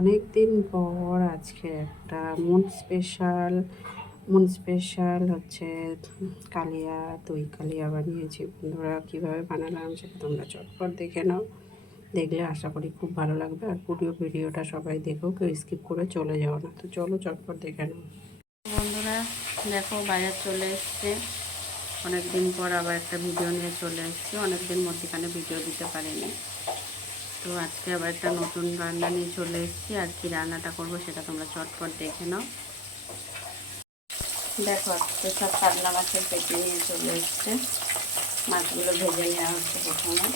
অনেক দিন পর আজকে একটা মন স্পেশাল হচ্ছে কালিয়া, দই কালিয়া বানিয়েছি। বন্ধুরা, কীভাবে বানালাম সেটা তোমরা চটপট দেখে নাও। দেখলে আশা করি খুব ভালো লাগবে। আর পুরো ভিডিওটা সবাই দেখো, কেউ স্কিপ করে চলে যাও না। তো চলো চটপট দেখে নাও। বন্ধুরা দেখো, বাজার চলে এসছে। অনেক দিন পর আবার একটা ভিডিও নিয়ে চলে এসেছি। অনেক দিন মধ্যখানে ভিডিও দিতে পারিনি, তো আজকে আবার একটা নতুন রান্না নিয়ে চলে এসেছি। আর কি রান্নাটা করবো সেটা তোমরা চটপট দেখে নাও। দেখো, আজকে সব কাতলা মাছের পেটি নিয়ে চলে এসছে। মাছগুলো ভেজে নেওয়া হচ্ছে প্রথমে।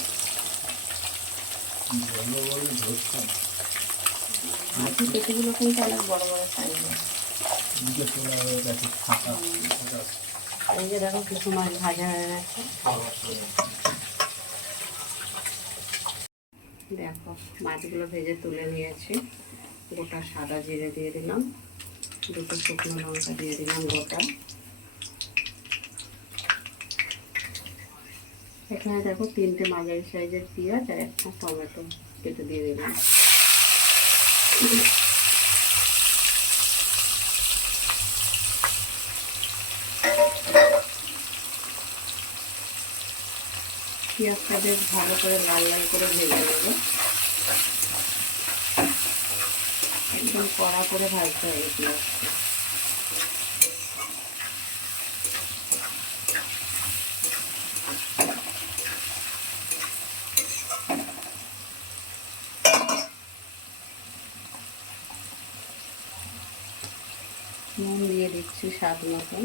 মাছের পেটিগুলো কিন্তু অনেক বড় বড় সাইজের। এই যে দেখো, কিছু মাছ ভাজা হয়ে গেছে। দেখো, মাছগুলো ভেজে তুলে নিয়েছি। গোটা সাদা জিরে দিয়ে দিলাম, দুটো শুকনো লঙ্কা দিয়ে দিলাম গোটা। এখানে দেখো, 3টে মাঝারি সাইজের পেঁয়াজ আর একটা টমেটো কেটে দিয়ে দিলাম। পেঁয়াজটা বেশ ভালো করে লাল লাল করে ভেজে নেব। একদম কড়া করে ভাজতে হবে পেঁয়াজটা। নুন দিয়ে দিচ্ছি স্বাদ মতন।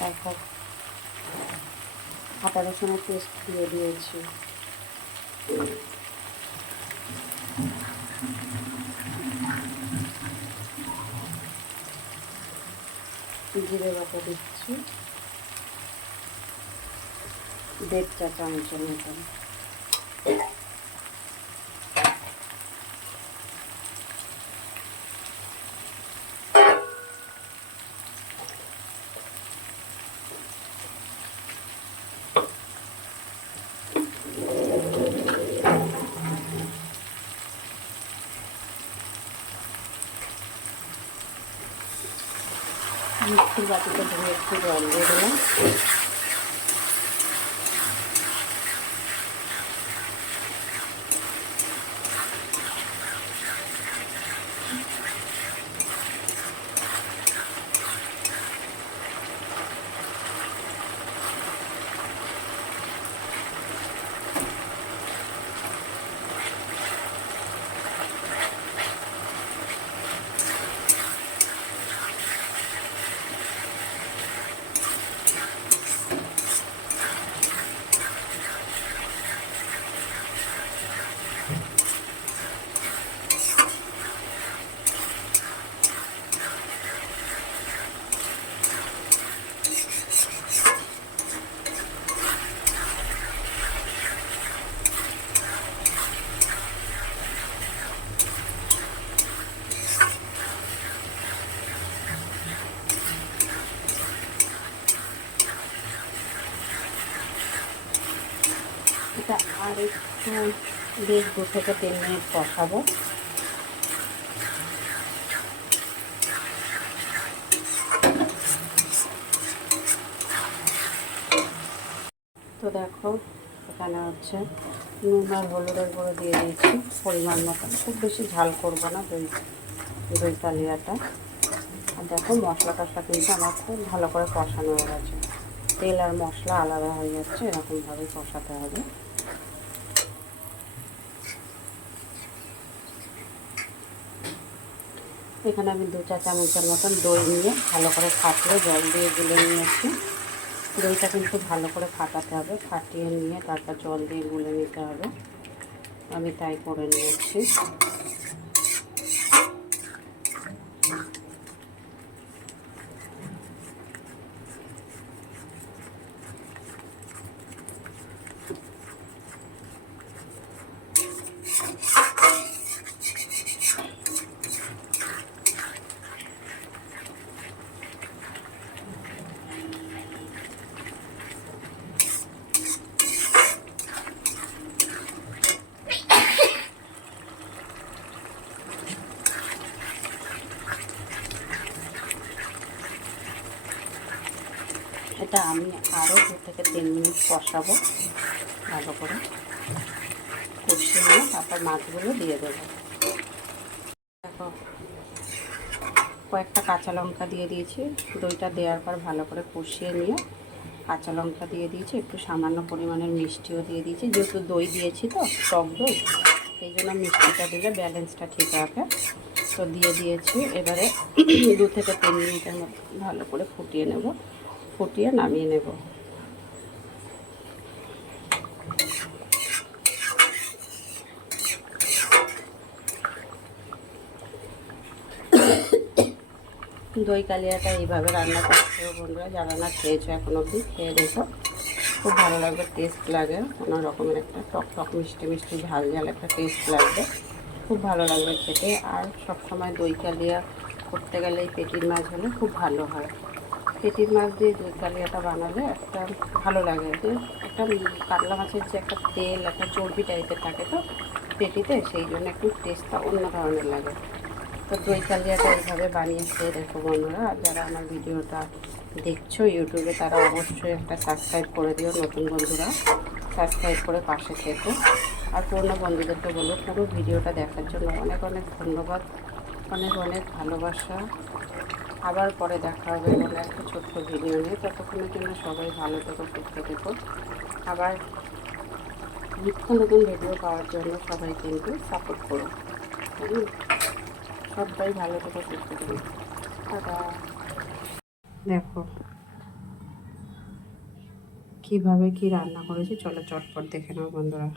দেখো, আদা রসুনের পেস্ট দিয়ে দিয়েছি। জিরে বাটা দিচ্ছি 1.5 চা চামচের মতন। মিক্সির বাটিতে ধুয়ে একটু জল দিয়ে দিলাম। এটা আর একটু বেশ 2 থেকে 3 মিনিট কষাবো। তো দেখো, এখানে হচ্ছে নুন আর হলুদের গুঁড়ো দিয়ে দিয়েছি পরিমাণ মতন। খুব বেশি ঝাল করবো না দই কালিয়াটা। আর দেখো, মশলা টশলা কিন্তু আমার খুব ভালো করে কষানো হয়ে গেছে। তেল আর মশলা আলাদা হয়ে যাচ্ছে, এরকমভাবে কষাতে হবে। এখানে আমি 2 চা চামচের মতন দই নিয়ে ভালো করে ফাটিয়ে জল দিয়ে গুলে নিয়েছি। দইটা কিন্তু ভালো করে ফাটাতে হবে, ফাটিয়ে নিয়ে তারপর জল দিয়ে গুলে নিতে হবে। আমি তাই করে নিয়েছি। এটা আমি আরও 2 থেকে 3 মিনিট কষাবো, ভালো করে কষিয়ে নিয়ে তারপর মাছগুলো দিয়ে দেবো। দেখো কয়েকটা কাঁচা লঙ্কা দিয়ে দিয়েছি, দইটা দেওয়ার পর ভালো করে কষিয়ে নিয়ে কাঁচা লঙ্কা দিয়ে দিয়েছি, একটু সামান্য পরিমাণের মিষ্টিও দিয়ে দিয়েছি, যেহেতু দই দিয়েছি তো টক দই, এই জন্য মিষ্টিটা দিলে ব্যালেন্সটা ঠিক রাখে। তো দিয়ে দিয়েছি, এবারে 2 থেকে 3 মিনিটের মতো ভালো করে ফুটিয়ে নেব, ফুটিয়ে নামিয়ে নেব। দই কালিয়াটা এইভাবে রান্না করতে বন্ধুরা, যারা না খেয়েছো এখন অবধি খেয়ে দেখো, খুব ভালো লাগবে, টেস্ট লাগে, কোনো রকমের একটা টক টক মিষ্টি মিষ্টি ঝাল ঝাল একটা টেস্ট লাগবে, খুব ভালো লাগবে খেতে। আর সবসময় দই কালিয়া করতে গেলে এই পেটির মাছ হলে খুব ভালো হয়। পেটির মাছ দিয়ে দই কালিয়াটা বানালে একটা ভালো লাগে, যে একটা কাতলা মাছের যে একটা তেল, একটা চর্বি টাইপের থাকে তো পেটিতে, সেই জন্য একটু টেস্টটা অন্য ধরনের লাগে। তো দই কালিয়াটা এইভাবে বানিয়ে খেয়ে দেখো বন্ধুরা। আর যারা আমার ভিডিওটা দেখছো ইউটিউবে, তারা অবশ্যই একটা সাবস্ক্রাইব করে দিও, নতুন বন্ধুরা সাবস্ক্রাইব করে পাশে থেকো। আর পুরনো বন্ধুদেরকে বলবো পুরো ভিডিওটা দেখার জন্য অনেক অনেক ধন্যবাদ, অনেক অনেক ভালোবাসা। আবার পরে দেখা হবে কোনো একটা ছোট্ট ভিডিও নিয়ে, ততক্ষণের জন্য সবাই ভালো থেকো, সুস্থ থেকো। আবার নিত্য নতুন ভিডিও পাওয়ার জন্য সবাই কিন্তু সাপোর্ট করো। সবাই ভালো থেকো, সুস্থ থেকো। দেখো কিভাবে কি রান্না করেছি, চলো চটপট দেখে নাও বন্ধুরা।